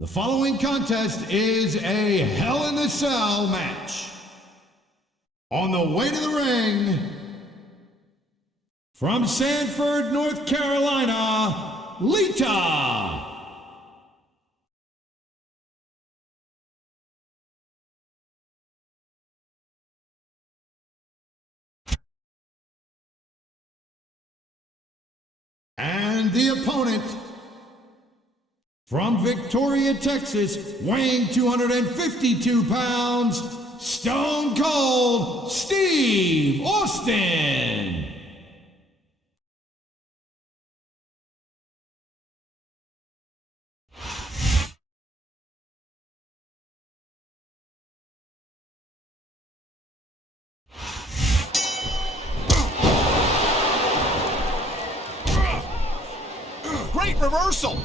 The following contest is a Hell in a Cell match. On the way to the ring, from Sanford, North Carolina, Lita. And the opponent, from Victoria, Texas, weighing 252 pounds, Stone Cold Steve Austin. Great reversal.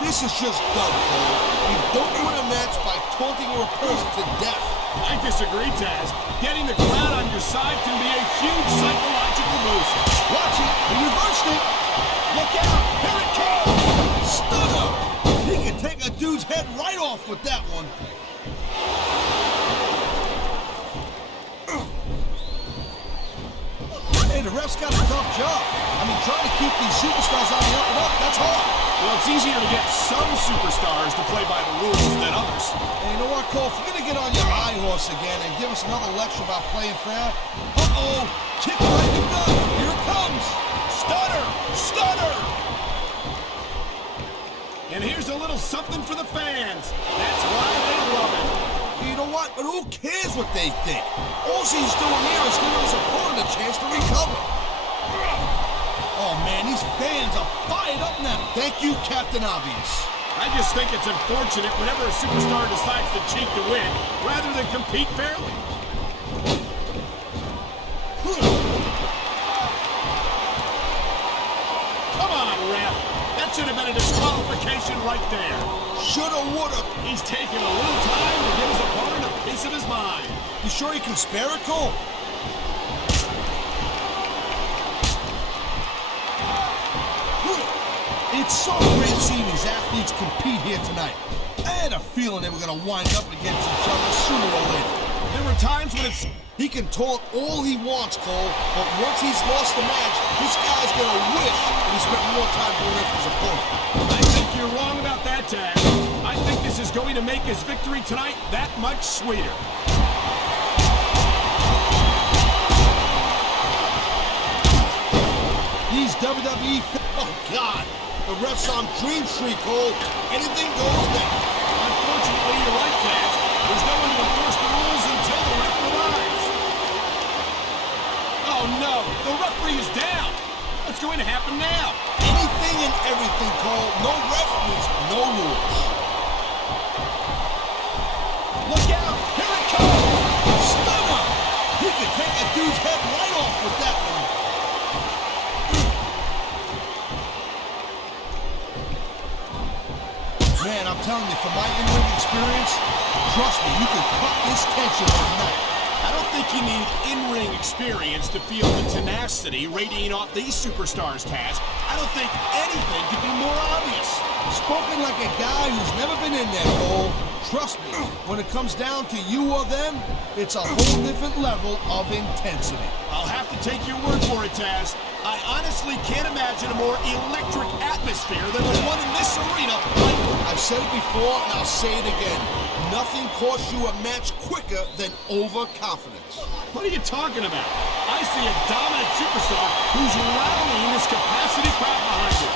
This is just dumb, Cole. You don't win a match by taunting your opponent to death. I disagree, Taz. Getting the crowd on your side can be a huge psychological boost. Watch it. He reversed it. Look out. Here it comes. Stunner. He can take a dude's head right off with that one. Hey, the ref's got a tough job. I mean, trying to keep these superstars on the up and up, that's hard. Well, it's easier to get some superstars to play by the rules than others. Hey, you know what, Cole? If you're going to get on your high horse again and give us another lecture about playing fair, uh-oh, kick right in the gut. Here it comes. Stunner! Stunner! And here's a little something for the fans. That's why they love it. You know what? But who cares what they think? All he's doing here is giving his opponent a chance to recover. Oh, man, these fans are fired up now. Thank you, Captain Obvious. I just think it's unfortunate whenever a superstar decides to cheat to win, rather than compete fairly. Come on, ref. That should have been a disqualification right there. Shoulda, woulda. He's taking a little time to give his opponent a piece of his mind. You sure he can spare it, Cole? It's so great seeing these athletes compete here tonight. I had a feeling they were going to wind up against each other sooner or later. There were times when it's... He can taunt all he wants, Cole, but once he's lost the match, this guy's going to wish that he spent more time going after his opponent. I think you're wrong about that, Taz. I think this is going to make his victory tonight that much sweeter. These WWE... Oh, God! The ref's on Dream Street, Cole. Anything goes now. Unfortunately, you're right, Taz. There's no one to enforce the rules until the ref arrives. Oh, no. The referee is down. What's going to happen now? Anything and everything, Cole. No ref means no rules. Look out. Here it comes. Stunner. He can take a dude's head right off with that one. Man, I'm telling you, from my in-ring experience, trust me, you can cut this tension overnight. I don't think you need in-ring experience to feel the tenacity radiating off these superstars, Taz. I don't think anything could be more obvious. Spoken like a guy who's never been in there, Cole. Trust me, when it comes down to you or them, it's a whole different level of intensity. I'll have to take your word for it, Taz. I honestly can't imagine a more electric atmosphere than the one in this arena. I've said it before, and I'll say it again. Nothing costs you a match quicker than overconfidence. What are you talking about? I see a dominant superstar who's rallying this capacity crowd behind him.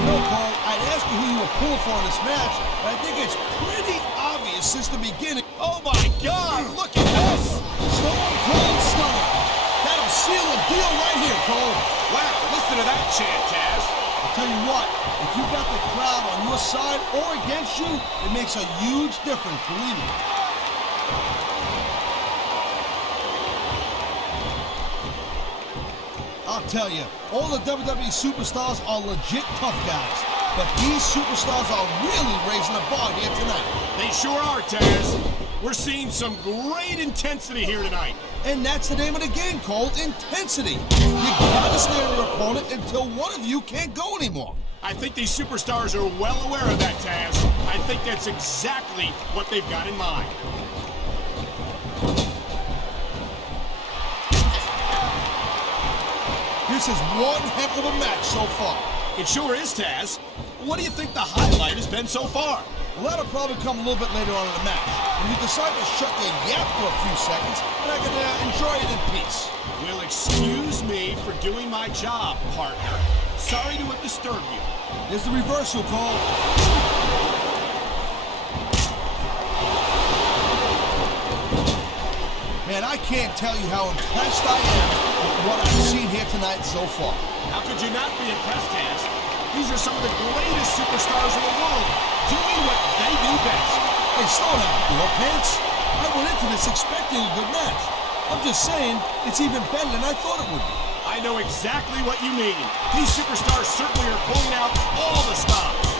You know, Cole, I'd ask you who you were pulling for in this match, but I think it's pretty obvious since the beginning. Oh my God, look at this! Stone Cold Stunner. That'll seal the deal right here, Cole. Wow, listen to that chant, Taz. I'll tell you what, if you got the crowd on your side or against you, it makes a huge difference, believe me. I'll tell you, all the WWE superstars are legit tough guys. but these superstars are really raising the bar here tonight. They sure are, Taz. We're seeing some great intensity here tonight. And that's the name of the game, Cole, intensity. You gotta stay on your opponent until one of you can't go anymore. I think these superstars are well aware of that, Taz. I think that's exactly what they've got in mind. This is one heck of a match so far. It sure is, Taz. What do you think the highlight has been so far? Well, that'll probably come a little bit later on in the match, when you decide to shut your yap for a few seconds, and I can enjoy it in peace. Well, excuse me for doing my job, partner. Sorry to have disturbed you. There's the reversal, Cole. Man, I can't tell you how impressed I am with what I've seen here tonight so far. How could you not be impressed, Taz? These are some of the greatest superstars in the world, doing what they do best. Hey, slow down, girl pants. I went into this expecting a good match. I'm just saying, it's even better than I thought it would be. I know exactly what you mean. These superstars certainly are pulling out all the stops.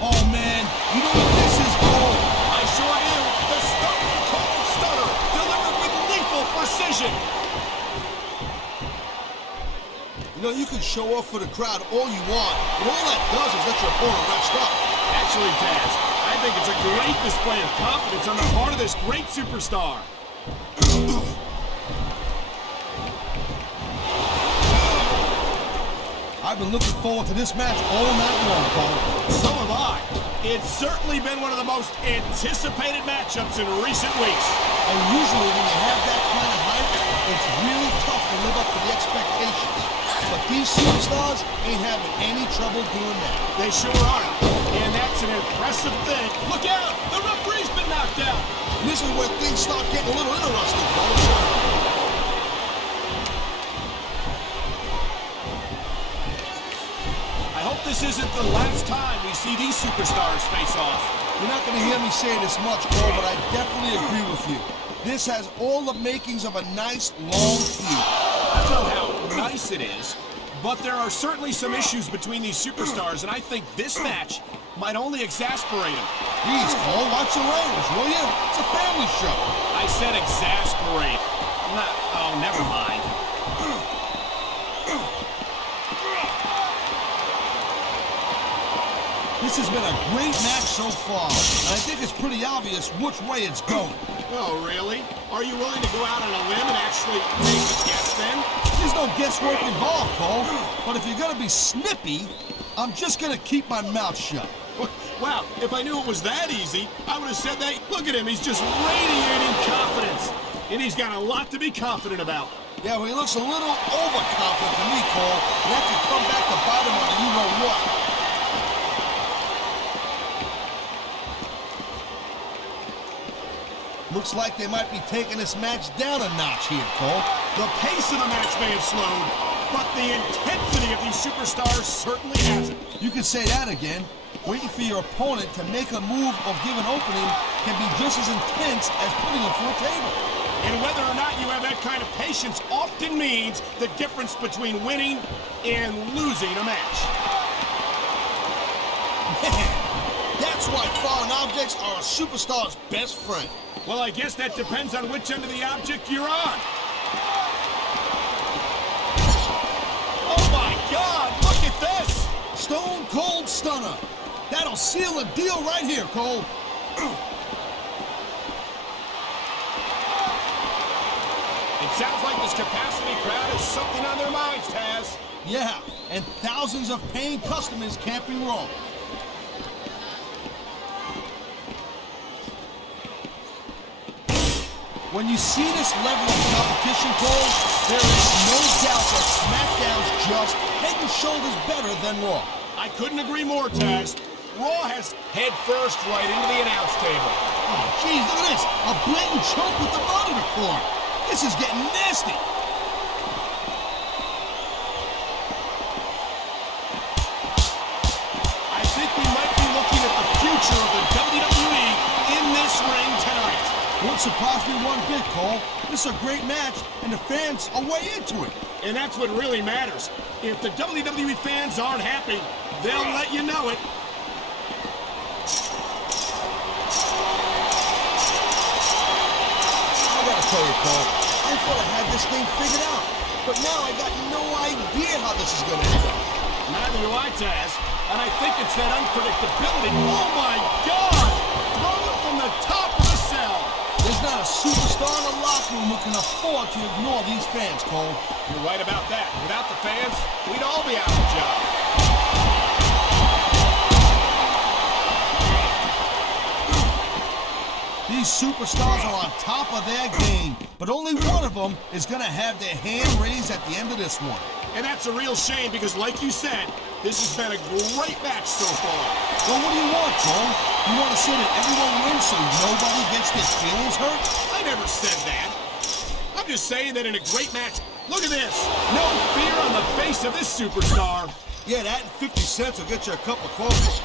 Oh, man, you know what this is, Cole? I sure do. The Stone Cold Stunner, delivered with lethal precision. You know, you can show off for the crowd all you want, but all that does is let your opponent rest up. Actually, Taz, I think it's a great display of confidence on the part of this great superstar. I've been looking forward to this match all night long, Cole. So have I. It's certainly been one of the most anticipated matchups in recent weeks. And usually when you have that kind of hype, it's really tough to live up to the expectations. But these superstars ain't having any trouble doing that. They sure aren't. And that's an impressive thing. Look out! The referee's been knocked out! And this is where things start getting a little interesting, Cole. I hope this isn't the last time we see these superstars face off. You're not going to hear me say this much, Cole, but I definitely agree with you. This has all the makings of a nice, long feud. I don't know how nice it is, but there are certainly some issues between these superstars, and I think this match might only exasperate them. Please, Cole, watch your language, will you? It's a family show. I said exasperate. Oh, never mind. This has been a great match so far, and I think it's pretty obvious which way it's going. Oh, really? Are you willing to go out on a limb and actually make a guess then? There's no guesswork involved, Cole. But if you're gonna be snippy, I'm just gonna keep my mouth shut. Wow, if I knew it was that easy, I would have said that. Look at him, he's just radiating confidence. And he's got a lot to be confident about. Yeah, well, he looks a little overconfident to me, Cole. And that could come back to bite him on the you-know-what. Looks like they might be taking this match down a notch here, Cole. The pace of the match may have slowed, but the intensity of these superstars certainly hasn't. You could say that again. Waiting for your opponent to make a move or give an opening can be just as intense as putting them through a table. And whether or not you have that kind of patience often means the difference between winning and losing a match. Man, that's why foreign objects are a superstar's best friend. Well, I guess that depends on which end of the object you're on. Oh my God, look at this! Stone Cold Stunner. That'll seal the deal right here, Cole. It sounds like this capacity crowd has something on their minds, Taz. Yeah, and thousands of paying customers can't be wrong. When you see this level of competition, Cole, there is no doubt that SmackDown's just head and shoulders better than Raw. I couldn't agree more, Taz. Raw has head first right into the announce table. Oh, geez, look at this. A blatant choke with the monitor cord. This is getting nasty. I think we might be looking at the future of the WWE in this ring tonight. Once surprise me one bit, Cole. This is a great match, and the fans are way into it. And that's what really matters. If the WWE fans aren't happy, they'll let you know it. I gotta tell you, Cole, I thought I had this thing figured out. But now I got no idea how this is gonna end up. Neither do I, Taz. And I think it's that unpredictability. Oh my God! Throw it from the top of the cell. There's not a superstar in the locker room who can afford to ignore these fans, Cole. You're right about that. Without the fans, we'd all be out of a job. These superstars are on top of their game, but only one of them is gonna have their hand raised at the end of this one. And that's a real shame because, like you said, this has been a great match so far. Well, what do you want, Cole? You want to say that everyone wins so nobody gets their feelings hurt? I never said that. I'm just saying that in a great match, look at this. No fear on the face of this superstar. Yeah, that and 50 cents will get you a cup of coffee.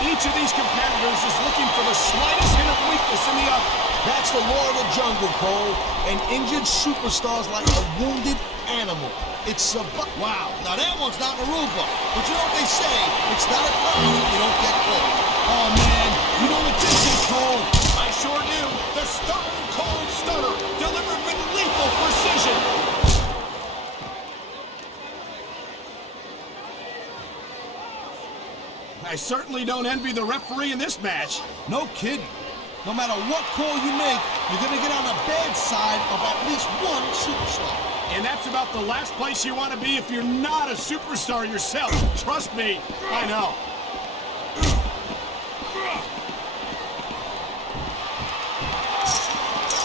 Each of these competitors is looking for the slightest hint of weakness in the other. That's the law of the jungle, Cole. An injured superstar's like a wounded animal. It's a wow. Now that one's not in the rule book. But you know what they say? It's not a problem if you don't get caught. Oh man, you know what this is, Cole? I sure do. The Stone Cold Stunner, delivered with lethal precision. I certainly don't envy the referee in this match. No kidding. No matter what call you make, you're going to get on the bad side of at least one superstar. And that's about the last place you want to be if you're not a superstar yourself. Trust me, I know.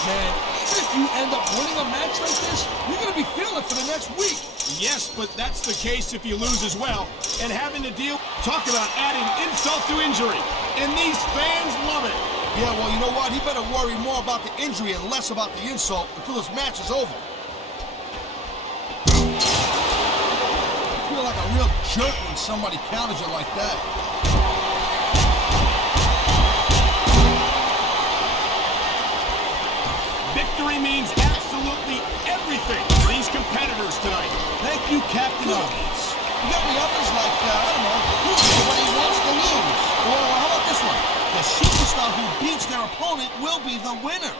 Man, even if you end up winning a match like this, you're going to be feeling it for the next week. Yes, but that's the case if you lose as well. And having to deal, talk about adding insult to injury. And these fans love it. Yeah, well, you know what? He better worry more about the injury and less about the insult until this match is over. I feel like a real jerk when somebody counters you like that. Victory means absolutely everything for these competitors tonight. Thank you, Captain Obvious. You got any others like, I don't know, nobody wants to lose? Or how about this one? The superstar who beats their opponent will be the winner.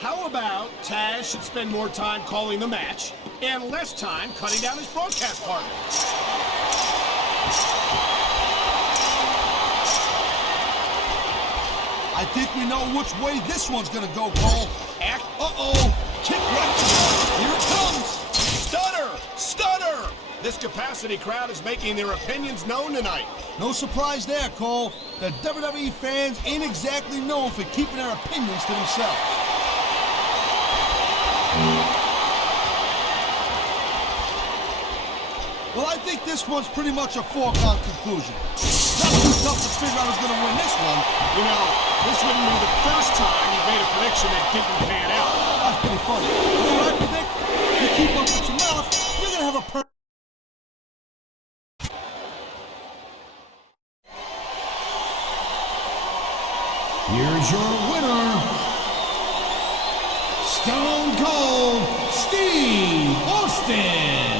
How about Taz should spend more time calling the match and less time cutting down his broadcast partner? I think we know which way this one's gonna go, Cole. Uh-oh! Kick right to the... Here it comes! Stunner! Stunner! This capacity crowd is making their opinions known tonight. No surprise there, Cole. The WWE fans ain't exactly known for keeping their opinions to themselves. Well, I think this one's pretty much a foregone conclusion. Not too tough to figure out who's gonna win this one. You know, this wouldn't be the first time you made a prediction that didn't pan out. That's pretty funny. You know what I predict? You keep up with your mouth, you're gonna have a Here's your winner, Stone Cold Steve Austin.